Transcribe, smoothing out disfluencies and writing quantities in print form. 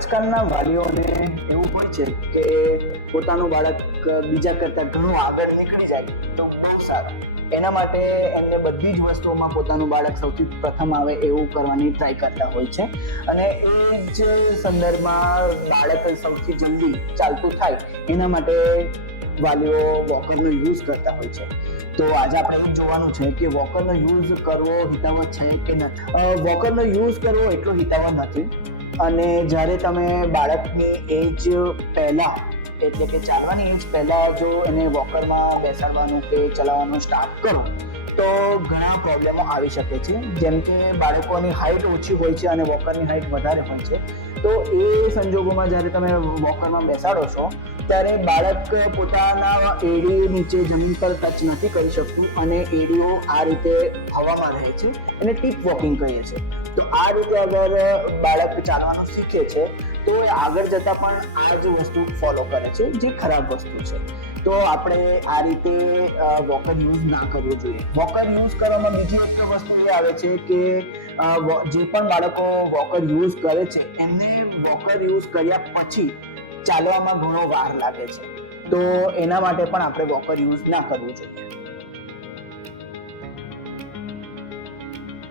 આજકાલના વાલીઓને એવું હોય છે કે પોતાનું બાળક બીજા કરતાં ઘણું આગળ નીકળી જાય તો બહુ સારું. એના માટે એમને બધી જ વસ્તુઓમાં પોતાનું બાળક સૌથી પ્રથમ આવે એવું કરવાની ટ્રાય કરતા હોય છે, અને એ જ સંદર્ભમાં બાળક સૌથી જલ્દી ચાલતું થાય એના માટે વાલીઓ વોકરનો યુઝ કરતા હોય છે. તો આજે આપણે એ જોવાનું છે કે વોકરનો યુઝ કરવો હિતાવહ છે કે નથી. વોકરનો યુઝ કરવો એટલો હિતાવહ નથી, અને જ્યારે તમે બાળકની એજ પહેલા, એટલે કે ચાલવાની એજ પહેલા જો એને વોકરમાં બેસાડવાનું કે ચલાવવાનું સ્ટાર્ટ કરો તો ઘણા પ્રોબ્લેમો આવી શકે છે. જેમ કે બાળકોની હાઇટ ઓછી હોય છે અને વોકરની હાઇટ વધારે હોય છે. તો એ સંજોગોમાં જ્યારે તમે વોકરમાં બેસાડો છો ત્યારે બાળક પોતાના એડી નીચે જમીન પર ટચ નથી કરી શકતું અને એડીઓ આ રીતે હવામાં રહે છે, એને ટીપ વોકિંગ કહીએ છીએ. તો આ રીતે અગર બાળક ચાલવાનું શીખે છે તો એ આગળ જતા પણ આ જ વસ્તુ ફોલો કરે છે, જે ખરાબ વસ્તુ છે. તો આપણે આ રીતે વોકર યુઝ ના કરવું જોઈએ. વોકર યુઝ કરવામાં બીજી એક વસ્તુ એ આવે છે કે જે પણ બાળકો વોકર યુઝ કરે છે એમને વોકર યુઝ કર્યા પછી ચાલવામાં ઘણો વાર લાગે છે. તો એના માટે પણ આપણે વોકર યુઝ ના કરવું જોઈએ.